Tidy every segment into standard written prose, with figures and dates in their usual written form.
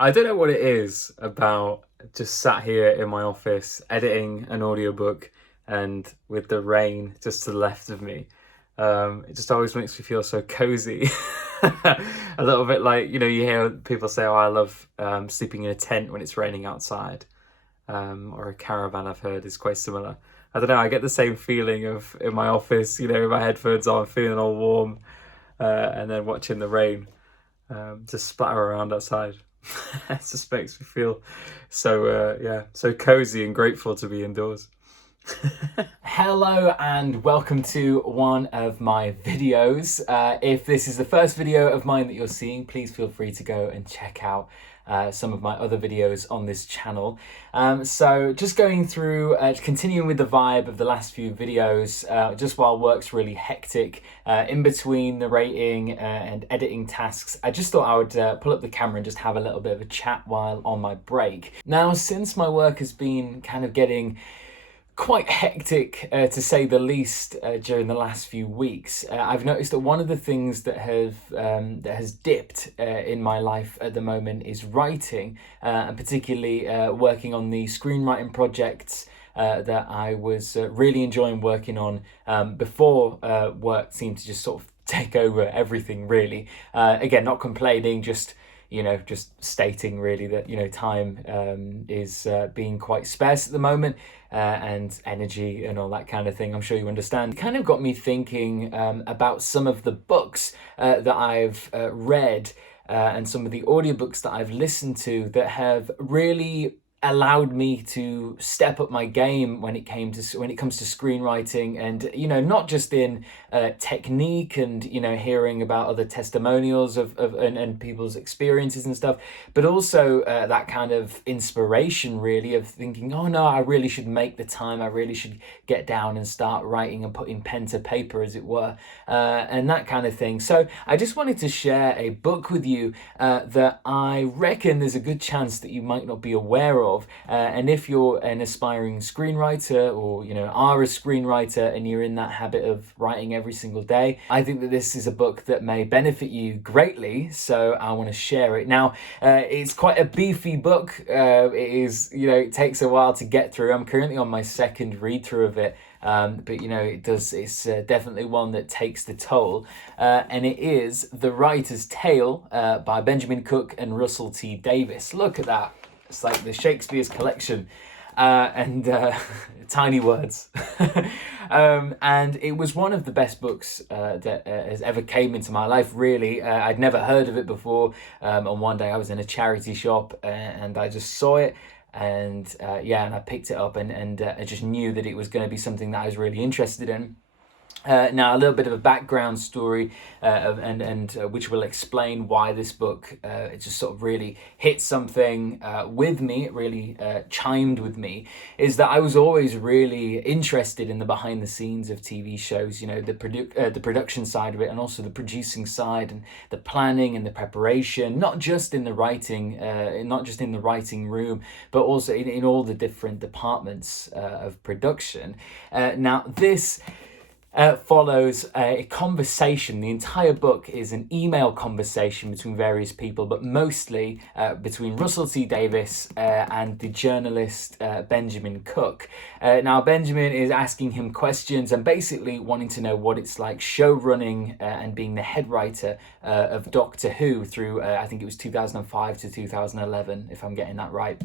I don't know what it is about just sat here in my office editing an audiobook and with the rain just to the left of me. It just always makes me feel so cozy. A little bit like, you hear people say, oh, I love sleeping in a tent when it's raining outside. Or a caravan, I've heard, is quite similar. I don't know, I get the same feeling of in my office, with my headphones on, feeling all warm, and then watching the rain just splatter around outside. It just makes me feel so cozy and grateful to be indoors. Hello and welcome to one of my videos. If this is the first video of mine that you're seeing, please feel free to go and check out some of my other videos on this channel. So just going through, continuing with the vibe of the last few videos, just while work's really hectic, in between the rating and editing tasks, I just thought I would pull up the camera and just have a little bit of a chat while on my break. Now, since my work has been kind of getting quite hectic, to say the least, during the last few weeks, I've noticed that one of the things that has dipped in my life at the moment is writing, and particularly working on the screenwriting projects that I was really enjoying working on before work seemed to just sort of take over everything, really. Again, not complaining, just stating really that, time is being quite scarce at the moment, and energy and all that kind of thing. I'm sure you understand. It kind of got me thinking about some of the books that I've read and some of the audiobooks that I've listened to that have really allowed me to step up my game when it comes to screenwriting, and not just in technique and hearing about other testimonials and people's experiences and stuff, but also that kind of inspiration really of thinking, oh no, I really should make the time, I really should get down and start writing and putting pen to paper, as it were, and that kind of thing. So I just wanted to share a book with you that I reckon there's a good chance that you might not be aware of. And if you're an aspiring screenwriter or are a screenwriter and you're in that habit of writing every single day, I think that this is a book that may benefit you greatly, so I want to share it. Now, it's quite a beefy book. It is, it takes a while to get through. I'm currently on my second read through of it. But it's definitely one that takes the toll, and it is The Writer's Tale by Benjamin Cook and Russell T Davies. Look at that. It's like the Shakespeare's collection, and tiny words. And it was one of the best books that has ever came into my life, really. I'd never heard of it before. And one day I was in a charity shop and I just saw it. And and I picked it up and I just knew that it was going to be something that I was really interested in. Now, a little bit of a background story, which will explain why this book it just sort of really hit something with me. It really chimed with me. Is that I was always really interested in the behind the scenes of TV shows. The production side of it, and also the producing side, and the planning and the preparation. Not just in the writing, room, but also in all the different departments of production. Now this follows a conversation. The entire book is an email conversation between various people, but mostly between Russell T Davies and the journalist Benjamin Cook. Now, Benjamin is asking him questions and basically wanting to know what it's like show running and being the head writer of Doctor Who through, I think it was 2005 to 2011, if I'm getting that right.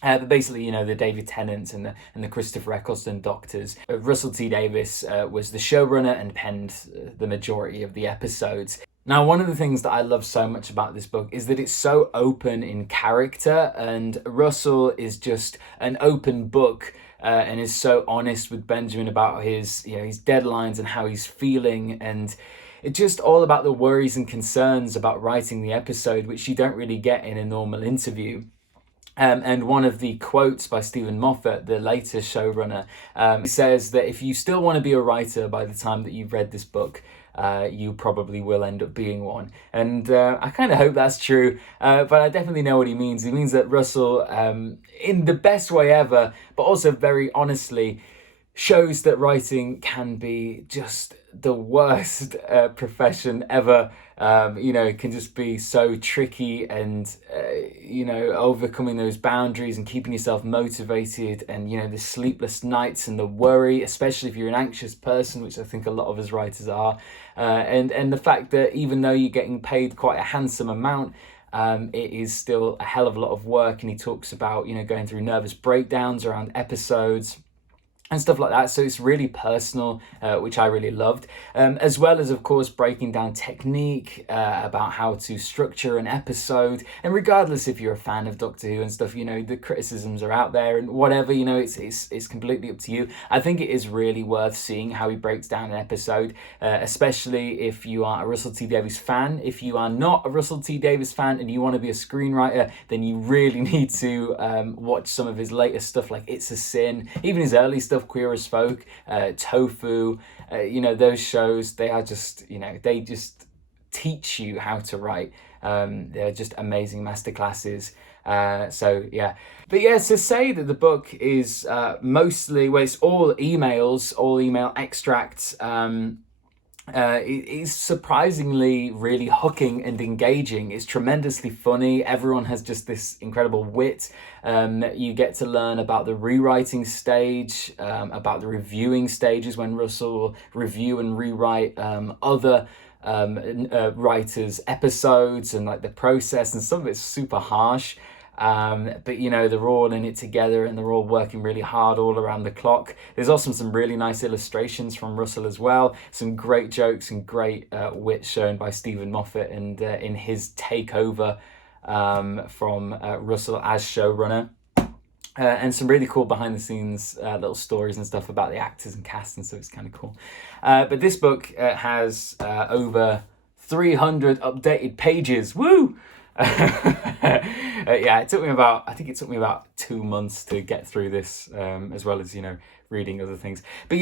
But basically, the David Tennants and the Christopher Eccleston Doctors. Russell T Davies was the showrunner and penned the majority of the episodes. Now, one of the things that I love so much about this book is that it's so open in character, and Russell is just an open book and is so honest with Benjamin about his deadlines and how he's feeling, and it's just all about the worries and concerns about writing the episode, which you don't really get in a normal interview. And one of the quotes by Stephen Moffat, the later showrunner, says that if you still want to be a writer by the time that you've read this book, you probably will end up being one. And I kind of hope that's true, but I definitely know what he means. He means that Russell, in the best way ever, but also very honestly, shows that writing can be just the worst profession ever. It can just be so tricky, and overcoming those boundaries and keeping yourself motivated, and the sleepless nights and the worry, especially if you're an anxious person, which I think a lot of us writers are, and the fact that even though you're getting paid quite a handsome amount, it is still a hell of a lot of work. And he talks about going through nervous breakdowns around episodes and stuff like that. So it's really personal, which I really loved, as well as, of course, breaking down technique about how to structure an episode. And regardless if you're a fan of Doctor Who and stuff, the criticisms are out there and whatever, it's completely up to you. I think it is really worth seeing how he breaks down an episode, especially if you are a Russell T Davies fan. If you are not a Russell T Davies fan and you want to be a screenwriter, then you really need to watch some of his latest stuff, like It's a Sin, even his early stuff, Queer as Folk, Tofu, those shows. They are just, they just teach you how to write. They're just amazing masterclasses. To say that the book is mostly, well, it's all emails, all email extracts. It is surprisingly really hooking and engaging. It's tremendously funny. Everyone has just this incredible wit. You get to learn about the rewriting stage, about the reviewing stages when Russell will review and rewrite other writers' episodes, and like the process, and some of it's super harsh. But they're all in it together, and they're all working really hard all around the clock. There's also some really nice illustrations from Russell as well, some great jokes and great wit shown by Stephen Moffat, and in his takeover from Russell as showrunner. And some really cool behind the scenes little stories and stuff about the actors and cast, and so it's kind of cool. But this book has over 300 updated pages. Woo! It took me about 2 months to get through this, as well as reading other things. But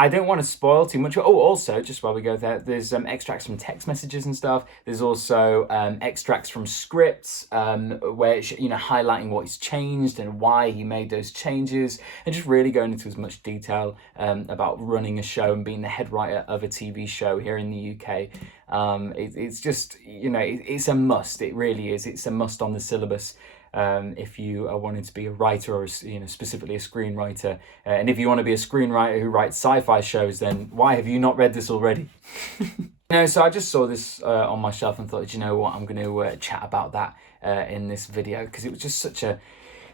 I don't want to spoil too much. Oh, also, just while we go there, there's extracts from text messages and stuff. There's also extracts from scripts, where highlighting what he's changed and why he made those changes, and just really going into as much detail about running a show and being the head writer of a TV show here in the UK. It's just it's a must. It really is. It's a must on the syllabus. If you are wanting to be a writer, or specifically a screenwriter, and if you want to be a screenwriter who writes sci-fi shows, then why have you not read this already? So I just saw this on my shelf and thought, what, I'm going to chat about that in this video, because it was just such a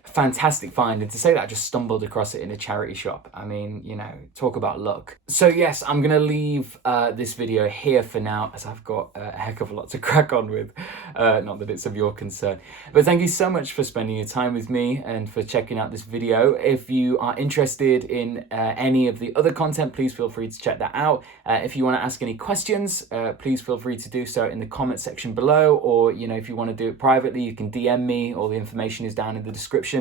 fantastic find. And to say that I just stumbled across it in a charity shop, I mean, talk about luck. So yes, I'm gonna leave this video here for now, as I've got a heck of a lot to crack on with, not that it's of your concern. But thank you so much for spending your time with me and for checking out this video. If you are interested in any of the other content, please feel free to check that out. If you want to ask any questions, please feel free to do so in the comment section below, or if you want to do it privately, you can DM me. All the information is down in the description.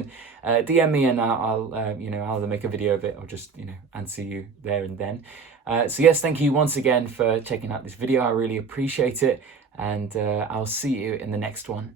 DM me, and I'll either make a video of it or just answer you there and then. So yes, thank you once again for checking out this video. I really appreciate it, and I'll see you in the next one.